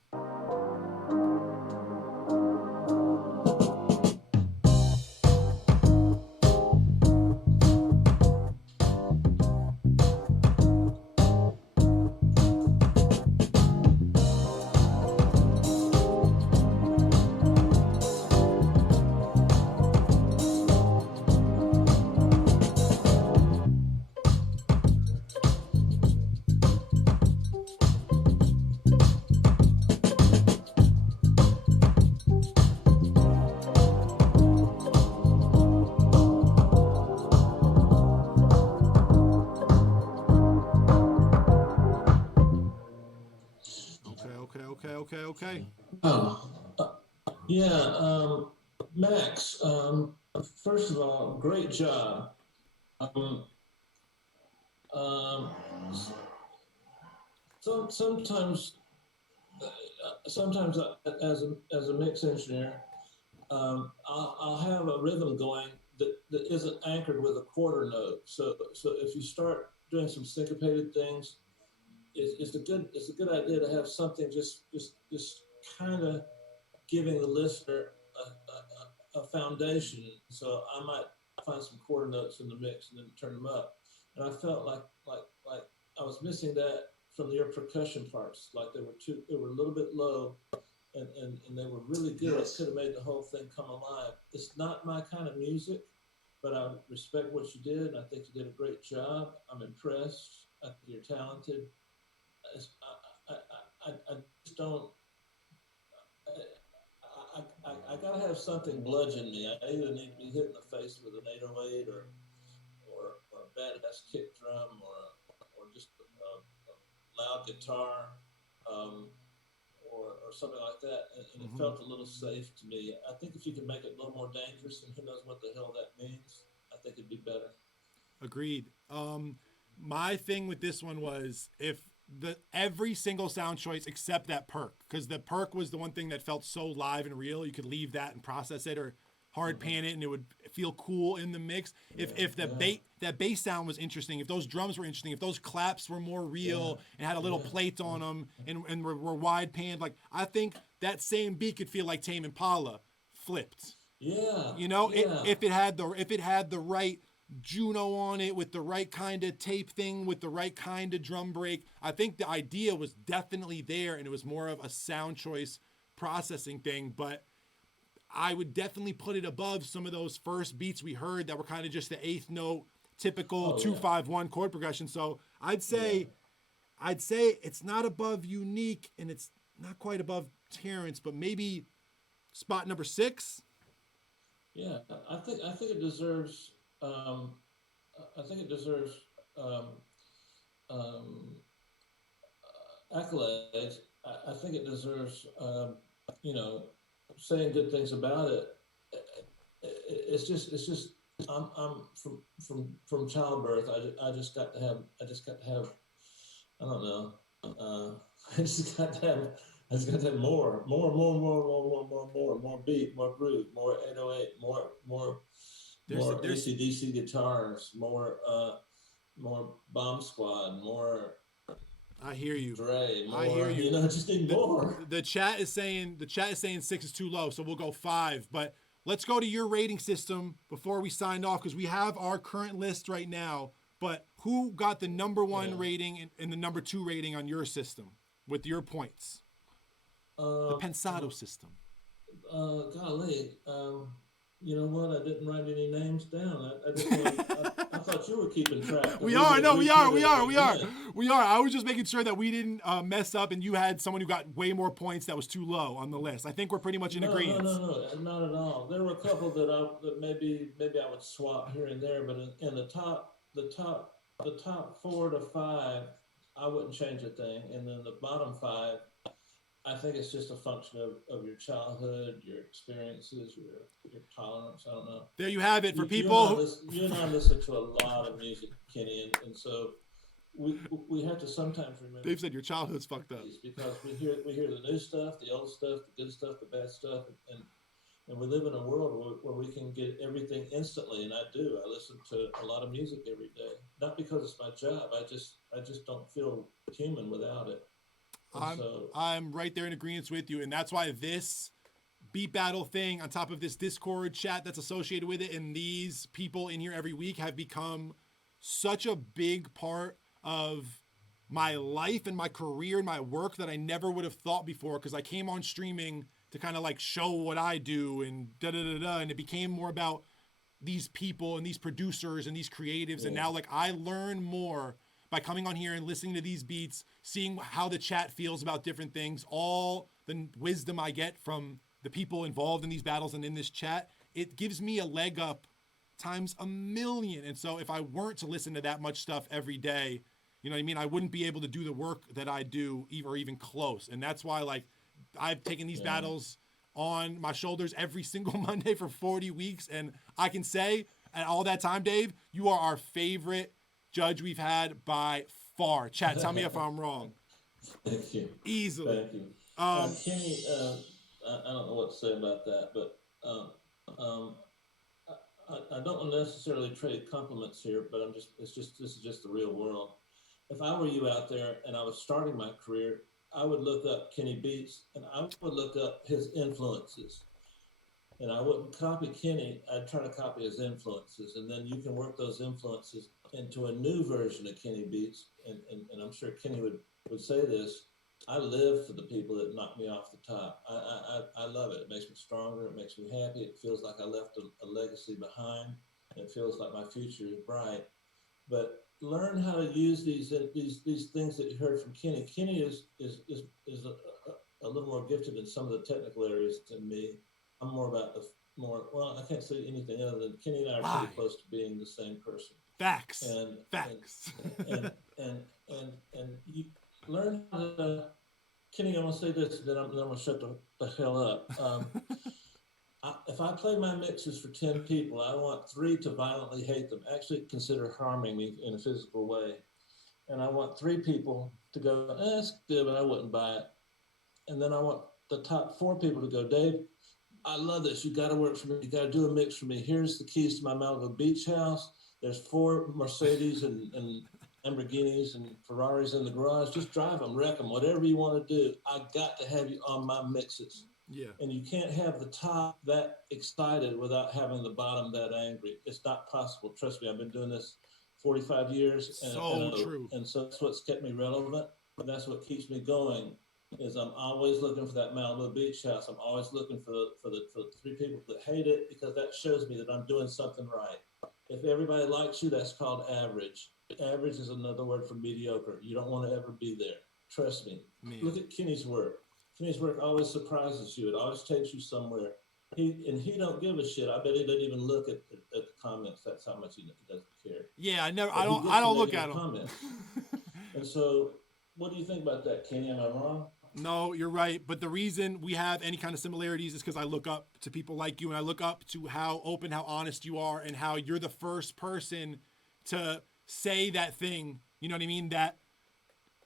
Okay. Max, first of all, great job. Sometimes as a mix engineer, I'll have a rhythm going that isn't anchored with a quarter note. So if you start doing some syncopated things, it's a good idea to have something just kind of giving the listener a foundation. So I might find some quarter notes in the mix and then turn them up. And I felt like I was missing that from your percussion parts. Like they were a little bit low, and they were really good. Yes. It could have made the whole thing come alive. It's not my kind of music, but I respect what you did, and I think you did a great job. I'm impressed. I think you're talented. I just don't. I gotta have something bludgeon me. I either need to be hit in the face with an 808 or a badass kick drum or just a loud guitar or something like that. And it felt a little safe to me. I think if you could make it a little more dangerous, and who knows what the hell that means, I think it'd be better. Agreed. My thing with this one was if every single sound choice except that perk, because the perk was the one thing that felt so live and real. You could leave that and process it, or hard pan it, and it would feel cool in the mix. If that bass sound was interesting, if those drums were interesting, if those claps were more real and had a little plate on them and were wide panned, like I think that same beat could feel like Tame Impala flipped. Yeah. You know, if it had the right Juno on it with the right kind of tape thing with the right kind of drum break. I think the idea was definitely there, and it was more of a sound choice processing thing, but I would definitely put it above some of those first beats we heard that were kind of just the eighth note typical 2-5-1 chord progression. So I'd say it's not above Unique, and it's not quite above Terrence, but maybe spot number 6. Yeah, I think it deserves. I think it deserves accolades. I think it deserves, saying good things about it. It's just. I'm from childbirth. I just got to have. I don't know. I just got to have more beat, more groove, more 808, more AC/DC guitars, more Bomb Squad, more. I hear you. Dre, more, I hear you. Just need more. The chat is saying 6 is too low, so we'll go 5. But let's go to your rating system before we sign off, because we have our current list right now. But who got the number 1 rating and the number 2 rating on your system with your points? The Pensado system. Golly. You know what? I didn't write any names down. I thought you were keeping track. We are. I was just making sure that we didn't mess up and you had someone who got way more points that was too low on the list. I think we're pretty much in agreement. No, not at all. There were a couple that maybe I would swap here and there, but in the top 4 to 5, I wouldn't change a thing. And then the bottom 5, I think it's just a function of your childhood, your experiences, your tolerance. I don't know. There you have it for people. You and I listen to a lot of music, Kenny, and so we have to sometimes remember. Dave said your childhood's fucked up because we hear the new stuff, the old stuff, the good stuff, the bad stuff, and we live in a world where we can get everything instantly, and I do. I listen to a lot of music every day, not because it's my job. I just don't feel human without it. I'm right there in agreement with you, and that's why this beat battle thing on top of this Discord chat that's associated with it and these people in here every week have become such a big part of my life and my career and my work that I never would have thought before, because I came on streaming to kind of like show what I do and and it became more about these people and these producers and these creatives, and now like I learn more by coming on here and listening to these beats, seeing how the chat feels about different things, all the wisdom I get from the people involved in these battles and in this chat, it gives me a leg up times a million. And so if I weren't to listen to that much stuff every day, you know what I mean, I wouldn't be able to do the work that I do or even close. And that's why like I've taken these battles on my shoulders every single Monday for 40 weeks. And I can say at all that time, Dave, you are our favorite judge we've had by far. Chat, tell me if I'm wrong. Thank you. Easily. Thank you. Kenny, I don't know what to say about that, but I don't necessarily trade compliments here, but this is just the real world. If I were you out there and I was starting my career, I would look up Kenny Beats and I would look up his influences. And I wouldn't copy Kenny. I'd try to copy his influences, and then you can work those influences into a new version of Kenny Beats. And I'm sure Kenny would say this. I live for the people that knock me off the top. I love it. It makes me stronger. It makes me happy. It feels like I left a legacy behind. It feels like my future is bright. But learn how to use these things that you heard from Kenny. Kenny is a little more gifted in some of the technical areas than me. I'm more about well, I can't say anything other than Kenny and I are pretty close to being the same person. Facts. Facts. And you learn how to, Kenny, I'm going to say this, then I'm going to shut the hell up. If I play my mixes for 10 people, I want 3 to violently hate them, actually consider harming me in a physical way. And I want 3 people to go, that's good, but I wouldn't buy it. And then I want the top 4 people to go, Dave, I love this. You got to work for me. You got to do a mix for me. Here's the keys to my Malibu beach house. There's 4 Mercedes and Lamborghinis and Ferraris in the garage. Just drive them, wreck them, whatever you want to do. I got to have you on my mixes. Yeah. And you can't have the top that excited without having the bottom that angry. It's not possible. Trust me, I've been doing this 45 years. True. And so that's what's kept me relevant. And that's what keeps me going. Is I'm always looking for that Malibu beach house. I'm always looking for the 3 people that hate it, because that shows me that I'm doing something right. If everybody likes you, that's called average. Average is another word for mediocre. You don't want to ever be there. Trust me. Man. Look at Kenny's work. Kenny's work always surprises you. It always takes you somewhere. He don't give a shit. I bet he doesn't even look at the comments. That's how much he doesn't care. Yeah, I don't look at them. And so, what do you think about that, Kenny? Am I wrong? No, you're right. But the reason we have any kind of similarities is because I look up to people like you, and I look up to how open, how honest you are, and how you're the first person to say that thing, you know what I mean, that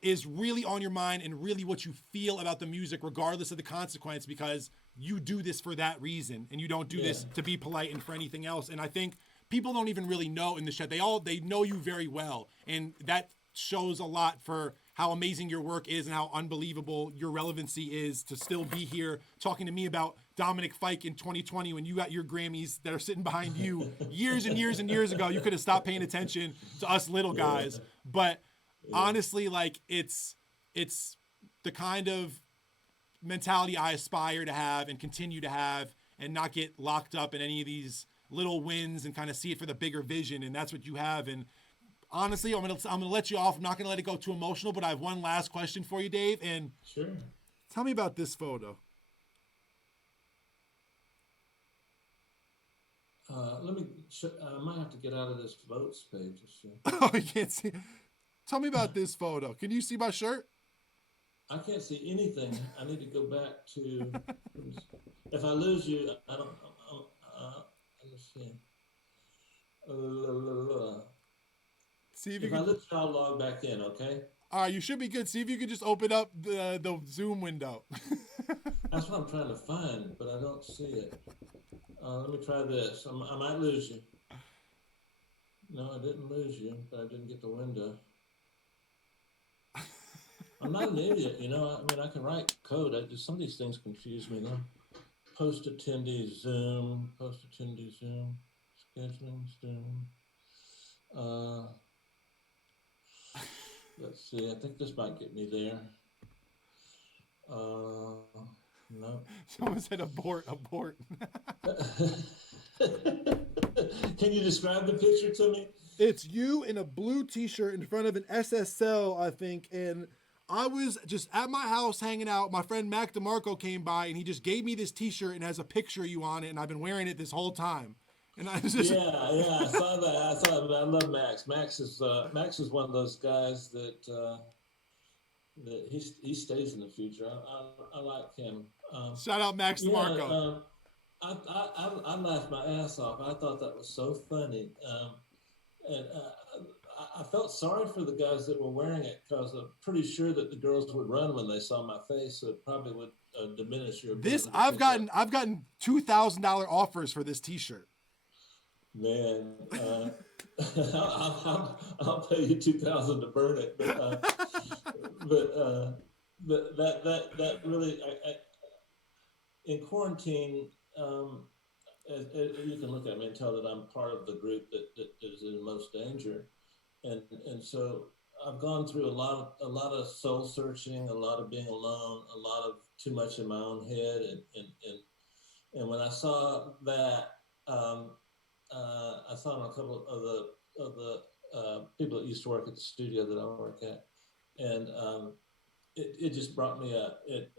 is really on your mind and really what you feel about the music, regardless of the consequence, because you do this for that reason, and you don't do this to be polite and for anything else. And I think people don't even really know in the chat. They know you very well, and that shows a lot for how amazing your work is and how unbelievable your relevancy is to still be here talking to me about Dominic Fike in 2020 when you got your Grammys that are sitting behind you years and years and years ago. You could have stopped paying attention to us little guys. But honestly, like it's the kind of mentality I aspire to have and continue to have, and not get locked up in any of these little wins and kind of see it for the bigger vision. And that's what you have. And honestly, I'm gonna let you off. I'm not gonna let it go too emotional, but I have one last question for you, Dave. And sure, tell me about this photo. Let me. I might have to get out of this votes page. Oh, you can't see. Tell me about this photo. Can you see my shirt? I can't see anything. I need to go back to. If I lose you, I don't. Let's see. See if I lose you, I'll log back in. Okay. All right, you should be good. See if you could just open up the Zoom window. That's what I'm trying to find, but I don't see it. Let me try this. I might lose you. No, I didn't lose you, but I didn't get the window. I'm not an idiot, you know. I mean, I can write code. Some of these things confuse me, though. Post attendee Zoom. Post attendee Zoom. Scheduling Zoom. Let's see. I think this might get me there. No. Someone said abort. Can you describe the picture to me? It's you in a blue t-shirt in front of an SSL, I think, and I was just at my house hanging out. My friend Mac DeMarco came by, and he just gave me this t-shirt and has a picture of you on it, and I've been wearing it this whole time. And I was just I saw that. I love Max. Max is one of those guys that he stays in the future. I like him. Shout out Max DeMarco. I laughed my ass off. I thought that was so funny. And I felt sorry for the guys that were wearing it, because I'm pretty sure that the girls would run when they saw my face, so it probably would diminish your ability. I've gotten $2,000 offers for this t-shirt. Man, I'll pay you $2,000 to burn it, but that really, in quarantine, you can look at me and tell that I'm part of the group that is in most danger, and so I've gone through a lot of soul searching, a lot of being alone, a lot of too much in my own head, and when I saw that, I saw a couple of the people that used to work at the studio that I work at, and it just brought me up. It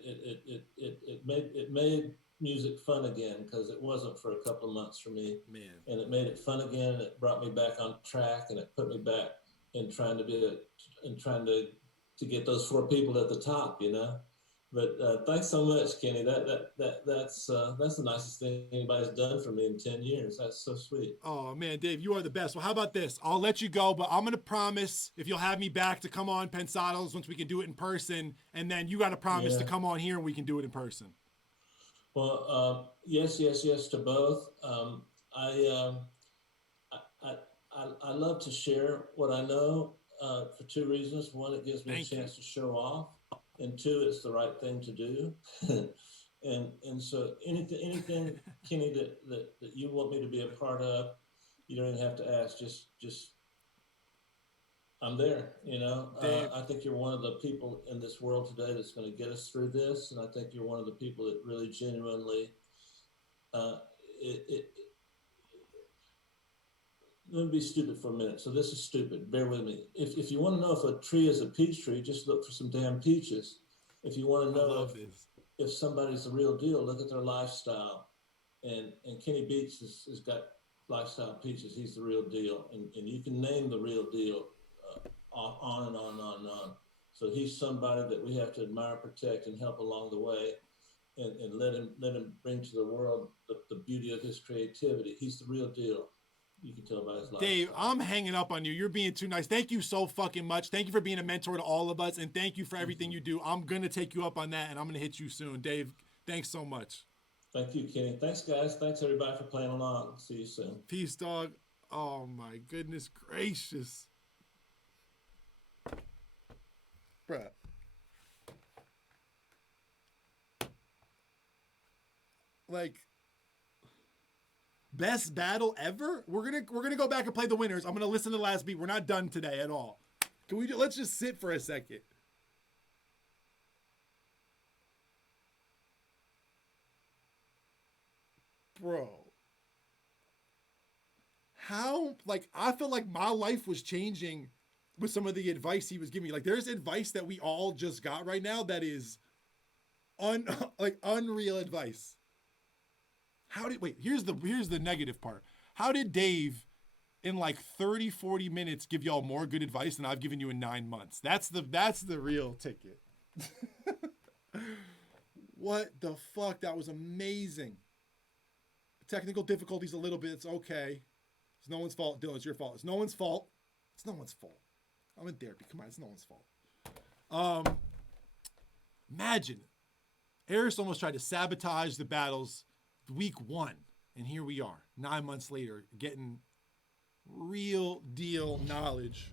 made music fun again, because it wasn't for a couple of months for me, Man. and it made it fun again. And it brought me back on track, and it put me back in trying to get those 4 people at the top, you know. But thanks so much, Kenny. That's the nicest thing anybody's done for me in 10 years. That's so sweet. Oh man, Dave, you are the best. Well, how about this? I'll let you go, but I'm gonna promise if you'll have me back to come on Pensados once we can do it in person, and then you got to promise to come on here and we can do it in person. Well, yes to both. I love to share what I know for 2 reasons. One, it gives me a chance to show off, and 2, it's the right thing to do. and so anything, Kenny, that you want me to be a part of, you don't even have to ask. Just I'm there. You know, I think you're one of the people in this world today that's going to get us through this, and I think you're one of the people that really genuinely. Let me be stupid for a minute. So this is stupid. Bear with me. If you want to know if a tree is a peach tree, just look for some damn peaches. If you want to know if somebody's the real deal, look at their lifestyle. And Kenny Beats has got lifestyle peaches. He's the real deal. And you can name the real deal on and on and on and on. So he's somebody that we have to admire, protect, and help along the way, and let him bring to the world the beauty of his creativity. He's the real deal. You can tell by his life. Dave, I'm hanging up on you. You're being too nice. Thank you so fucking much. Thank you for being a mentor to all of us, and thank you for everything you do. I'm going to take you up on that, and I'm going to hit you soon. Dave, thanks so much. Thank you, Kenny. Thanks, guys. Thanks, everybody, for playing along. See you soon. Peace, dog. Oh, my goodness gracious. Bruh. Like... best battle ever? We're gonna go back and play the winners. I'm gonna listen to the last beat. We're not done today at all. Can we let's just sit for a second. Bro. How, like, I feel like my life was changing with some of the advice he was giving me. Like, there's advice that we all just got right now that is unreal advice. Here's the negative part. How did Dave in like 30, 40 minutes give y'all more good advice than I've given you in 9 months? That's the real ticket. What the fuck? That was amazing. Technical difficulties a little bit. It's okay. It's no one's fault. Dylan, it's your fault. It's no one's fault. It's no one's fault. I'm in therapy. Come on, it's no one's fault. Imagine. Eris almost tried to sabotage the battles week 1, and here we are 9 months later getting real deal knowledge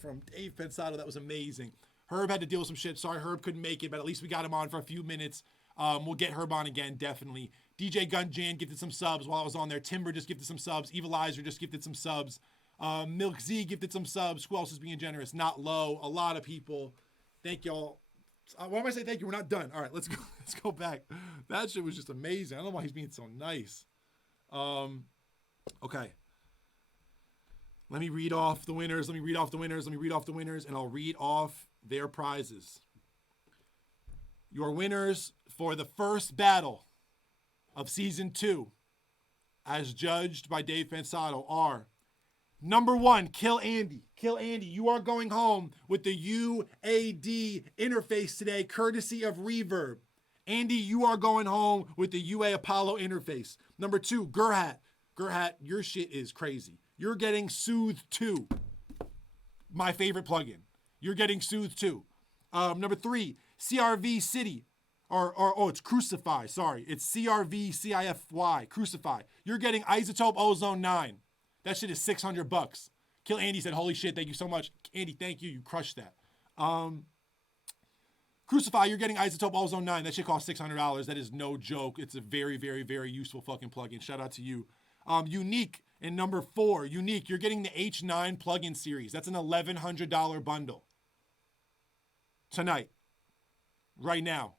from Dave Pensado. That was amazing. Herb had to deal with some shit. Sorry Herb couldn't make it, but at least we got him on for a few minutes. We'll get Herb on again, definitely. DJ Gunjan gifted some subs while I was on there. Timber just gifted some subs. Evilizer just gifted some subs. Milk Z gifted some subs. Who else is being generous? Not Low. A lot of people. Thank y'all. Why am I saying thank you? We're not done. All right, let's go. Let's go back. That shit was just amazing. I don't know why he's being so nice. Okay. Let me read off the winners. And I'll read off their prizes. Your winners for the first battle of season 2, as judged by Dave Pensado, are number 1, killandy. Killandy, you are going home with the UAD interface today, courtesy of Reverb. Andy, you are going home with the UA Apollo interface. Number 2, Gerhat. Gerhat, your shit is crazy. You're getting Soothe 2. My favorite plugin. You're getting Soothe 2. Number 3, CRV City. It's Crucify. Sorry. It's CRVCIFY. Crucify. You're getting Isotope Ozone 9. That shit is $600. Kill Andy said, holy shit, thank you so much. Andy, thank you. You crushed that. Crvcify, you're getting isotope ozone 9. That shit costs $600. That is no joke. It's a very, very, very useful fucking plugin. Shout out to you. Unique and number 4, Unique, you're getting the H9 plugin series. That's an $1,100 bundle. Tonight. Right now.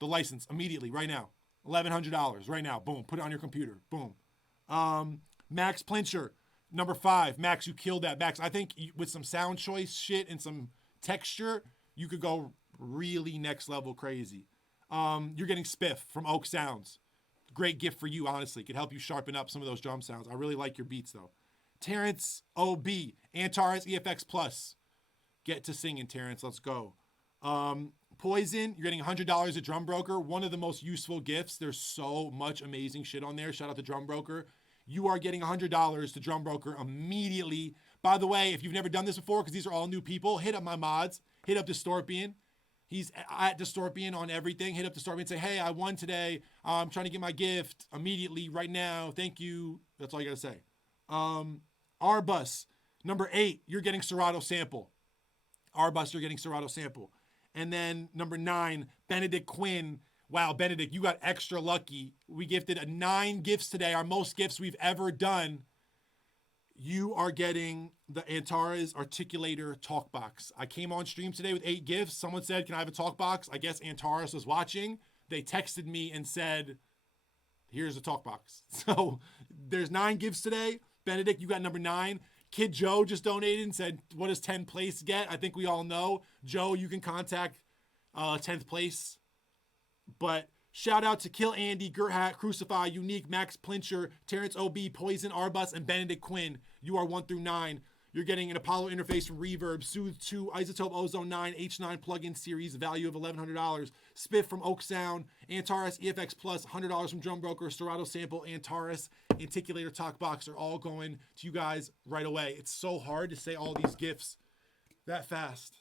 The license immediately, right now. $1,100 right now. Boom. Put it on your computer. Boom. Max Pilchner, number 5. Max, you killed that. Max, I think with some sound choice shit and some texture, you could go really next level crazy. You're getting Spiff from Oak Sounds. Great gift for you, honestly. Could help you sharpen up some of those drum sounds. I really like your beats, though. terenceob, Antares EFX Plus. Get to singing, Terrence. Let's go. Poison, you're getting $100 at Drum Broker. One of the most useful gifts. There's so much amazing shit on there. Shout out to Drum Broker. You are getting $100 to Drum Broker immediately. By the way, if you've never done this before, because these are all new people, hit up my mods. Hit up Distorpian. He's at Distorpian on everything. Hit up Distorpian and say, hey, I won today. I'm trying to get my gift immediately right now. Thank you. That's all you got to say. Arbus, number 8, you're getting Serato sample. Arbus, you're getting Serato sample. And then number 9, Benedict Quinn. Wow, Benedict, you got extra lucky. We gifted 9 gifts today, our most gifts we've ever done. You are getting the Antares Articulator talk box. I came on stream today with 8 gifts. Someone said, can I have a talk box? I guess Antares was watching. They texted me and said, here's a talk box. So there's 9 gifts today. Benedict, you got number 9. Kid Joe just donated and said, what does 10th place get? I think we all know. Joe, you can contact 10th place. But shout out to killandy, Gerhat, crvcify, Unique, Max Pilchner, terenceob, Poison, Arbus, and Benedict Quinn. You are 1 through 9. You're getting an Apollo interface from Reverb, Soothe 2, Isotope Ozone 9, H9 plugin series, value of $1,100. Spiff from Oak Sound, Antares EFX Plus, $100 from Drum Broker, Serato sample, Antares, Articulator talk box are all going to you guys right away. It's so hard to say all these gifts that fast.